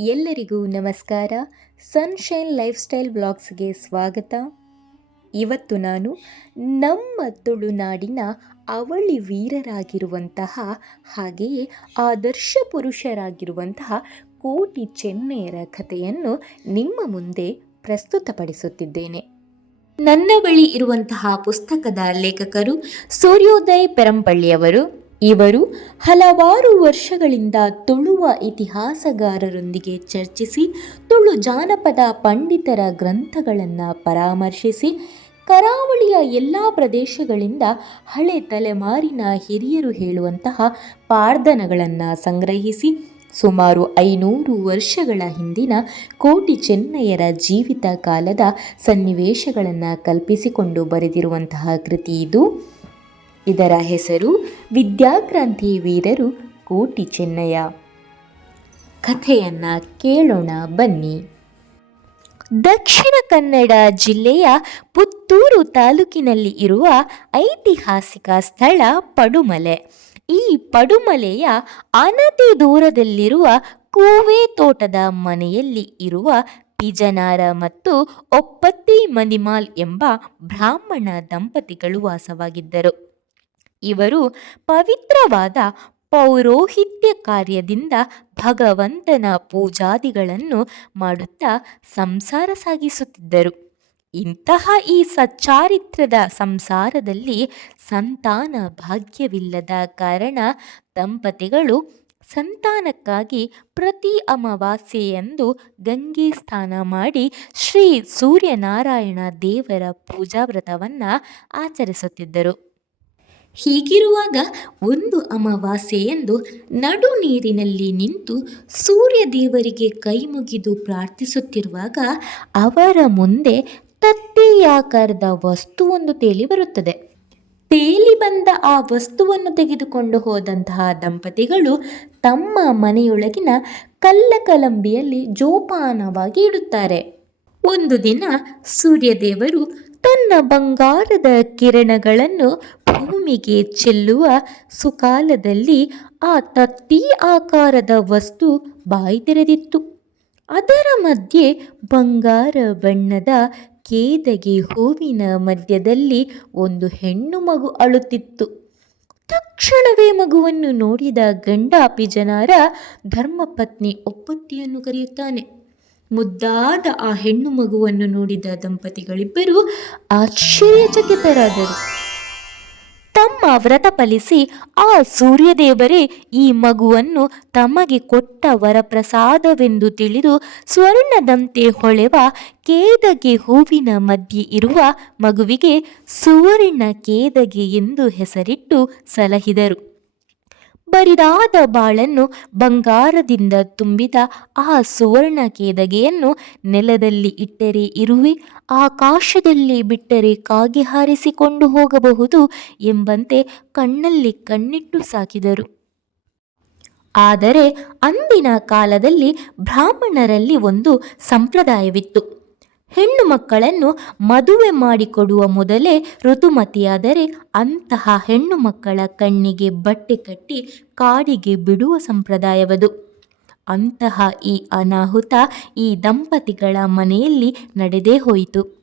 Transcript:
ಎಲ್ಲರಿಗೂ ನಮಸ್ಕಾರ. Sunshine life style ಬ್ಲಾಗ್ಸ್ಗೆ ಸ್ವಾಗತ. ಇವತ್ತು ನಾನು ನಮ್ಮ ತುಳುನಾಡಿನ ಅವಳಿ ವೀರರಾಗಿರುವಂತಹ ಹಾಗೆಯೇ ಆದರ್ಶ ಪುರುಷರಾಗಿರುವಂತಹ ಕೋಟಿ ಚೆನ್ನೆಯರ ಕಥೆಯನ್ನು ನಿಮ್ಮ ಮುಂದೆ ಪ್ರಸ್ತುತಪಡಿಸುತ್ತಿದ್ದೇನೆ. ನನ್ನ ಬಳಿ ಇರುವಂತಹ ಪುಸ್ತಕದ ಲೇಖಕರು ಸೂರ್ಯೋದಯ್ ಪೆರಂಪಳ್ಳಿಯವರು. ಇವರು ಹಲವಾರು ವರ್ಷಗಳಿಂದ ತುಳುವ ಇತಿಹಾಸಗಾರರೊಂದಿಗೆ ಚರ್ಚಿಸಿ, ತುಳು ಜಾನಪದ ಪಂಡಿತರ ಗ್ರಂಥಗಳನ್ನು ಪರಾಮರ್ಶಿಸಿ, ಕರಾವಳಿಯ ಎಲ್ಲ ಪ್ರದೇಶಗಳಿಂದ ಹಳೆ ತಲೆಮಾರಿನ ಹಿರಿಯರು ಹೇಳುವಂತಹ ಪಾರ್ಧನಗಳನ್ನು ಸಂಗ್ರಹಿಸಿ, ಸುಮಾರು ಐನೂರು ವರ್ಷಗಳ ಹಿಂದಿನ ಕೋಟಿ ಚೆನ್ನಯ್ಯರ ಜೀವಿತ ಕಾಲದ ಸನ್ನಿವೇಶಗಳನ್ನು ಕಲ್ಪಿಸಿಕೊಂಡು ಬರೆದಿರುವಂತಹ ಕೃತಿ ಇದು. ಇದರ ಹೆಸರು ವಿದ್ಯಾಕ್ರಾಂತಿ ವೀರರು ಕೋಟಿ ಚೆನ್ನಯ್ಯ. ಕಥೆಯನ್ನು ಕೇಳೋಣ ಬನ್ನಿ. ದಕ್ಷಿಣ ಕನ್ನಡ ಜಿಲ್ಲೆಯ ಪುತ್ತೂರು ತಾಲೂಕಿನಲ್ಲಿ ಇರುವ ಐತಿಹಾಸಿಕ ಸ್ಥಳ ಪಡುಮಲೆ. ಈ ಪಡುಮಲೆಯ ಅನತಿ ದೂರದಲ್ಲಿರುವ ಕೂವೆ ತೋಟದ ಮನೆಯಲ್ಲಿ ಇರುವ ಪಿಜನಾರ ಮತ್ತು ಒಪ್ಪತ್ತಿ ಮನಿಮಾಲ್ ಎಂಬ ಬ್ರಾಹ್ಮಣ ದಂಪತಿಗಳು ವಾಸವಾಗಿದ್ದರು. ಇವರು ಪವಿತ್ರವಾದ ಪೌರೋಹಿತ್ಯ ಕಾರ್ಯದಿಂದ ಭಗವಂತನ ಪೂಜಾದಿಗಳನ್ನು ಮಾಡುತ್ತಾ ಸಂಸಾರ ಸಾಗಿಸುತ್ತಿದ್ದರು. ಇಂತಹ ಈ ಸಚ್ಚಾರಿತ್ರದ ಸಂಸಾರದಲ್ಲಿ ಸಂತಾನ ಭಾಗ್ಯವಿಲ್ಲದ ಕಾರಣ ದಂಪತಿಗಳು ಸಂತಾನಕ್ಕಾಗಿ ಪ್ರತಿ ಅಮಾವಾಸ್ಯೆಯಂದು ಗಂಗೆ ಸ್ನಾನ ಮಾಡಿ ಶ್ರೀ ಸೂರ್ಯನಾರಾಯಣ ದೇವರ ಪೂಜಾ ವ್ರತವನ್ನು ಆಚರಿಸುತ್ತಿದ್ದರು. ಹೀಗಿರುವಾಗ ಒಂದು ಅಮಾವಾಸ್ಯೆಯಂದು ನಡು ನೀರಿನಲ್ಲಿ ನಿಂತು ಸೂರ್ಯದೇವರಿಗೆ ಕೈ ಮುಗಿದು ಪ್ರಾರ್ಥಿಸುತ್ತಿರುವಾಗ ಅವರ ಮುಂದೆ ತತ್ತೆಯಾಕಾರದ ವಸ್ತುವೊಂದು ತೇಲಿ ಬರುತ್ತದೆ. ತೇಲಿ ಬಂದ ಆ ವಸ್ತುವನ್ನು ತೆಗೆದುಕೊಂಡು ಹೋದಂತಹ ದಂಪತಿಗಳು ತಮ್ಮ ಮನೆಯೊಳಗಿನ ಕಲ್ಲಕಲಂಬಿಯಲ್ಲಿ ಜೋಪಾನವಾಗಿ ಇಡುತ್ತಾರೆ. ಒಂದು ದಿನ ಸೂರ್ಯದೇವರು ತನ್ನ ಬಂಗಾರದ ಕಿರಣಗಳನ್ನು ಭೂಮಿಗೆ ಚೆಲ್ಲುವ ಸುಕಾಲದಲ್ಲಿ ಆ ತತ್ತಿ ಆಕಾರದ ವಸ್ತು ಬಾಯಿ ತೆರೆದಿತ್ತು. ಅದರ ಮಧ್ಯೆ ಬಂಗಾರ ಬಣ್ಣದ ಕೇದಗೆ ಹೂವಿನ ಮಧ್ಯದಲ್ಲಿ ಒಂದು ಹೆಣ್ಣು ಮಗು ಅಳುತ್ತಿತ್ತು. ತಕ್ಷಣವೇ ಮಗುವನ್ನು ನೋಡಿದ ಗಂಡಾಪಿ ಪಿಜನಾರ ಧರ್ಮಪತ್ನಿ ಒಪ್ಪತ್ತಿಯನ್ನು ಕರೆಯುತ್ತಾನೆ. ಮುದ್ದಾದ ಆ ಹೆಣ್ಣು ಮಗುವನ್ನು ನೋಡಿದ ದಂಪತಿಗಳಿಬ್ಬರು ಆಶ್ಚರ್ಯಚಕಿತರಾದರು. ತಮ್ಮ ವ್ರತ ಫಲಿಸಿ ಆ ಸೂರ್ಯದೇವರೇ ಈ ಮಗುವನ್ನು ತಮಗೆ ಕೊಟ್ಟ ವರಪ್ರಸಾದವೆಂದು ತಿಳಿದು ಸ್ವರ್ಣದಂತೆ ಹೊಳೆವ ಕೇದಗೆ ಹೂವಿನ ಮಧ್ಯೆ ಇರುವ ಮಗುವಿಗೆ ಸುವರ್ಣ ಕೇದಗೆ ಎಂದು ಹೆಸರಿಟ್ಟು ಸಲಹಿದರು. ಬರಿದಾದ ಬಾಳನ್ನು ಬಂಗಾರದಿಂದ ತುಂಬಿದ ಆ ಸುವರ್ಣ ಕೇದಗೆಯನ್ನು ನೆಲದಲ್ಲಿ ಇಟ್ಟರೆ ಇರುವೆ, ಆಕಾಶದಲ್ಲಿ ಬಿಟ್ಟರೆ ಕಾಗೆ ಹಾರಿಸಿಕೊಂಡು ಹೋಗಬಹುದು ಎಂಬಂತೆ ಕಣ್ಣಲ್ಲಿ ಕಣ್ಣಿಟ್ಟು ಸಾಕಿದರು. ಆದರೆ ಅಂದಿನ ಕಾಲದಲ್ಲಿ ಬ್ರಾಹ್ಮಣರಲ್ಲಿ ಒಂದು ಸಂಪ್ರದಾಯವಿತ್ತು. ಹೆಣ್ಣು ಮಕ್ಕಳನ್ನು ಮದುವೆ ಮಾಡಿಕೊಡುವ ಮೊದಲೇ ಋತುಮತಿಯಾದರೆ ಅಂತಹ ಹೆಣ್ಣು ಮಕ್ಕಳ ಕಣ್ಣಿಗೆ ಬಟ್ಟೆ ಕಟ್ಟಿ ಕಾಡಿಗೆ ಬಿಡುವ ಸಂಪ್ರದಾಯವದು. ಅಂತಹ ಈ ಅನಾಹುತ ಈ ದಂಪತಿಗಳ ಮನೆಯಲ್ಲಿ ನಡೆದೇ ಹೋಯಿತು.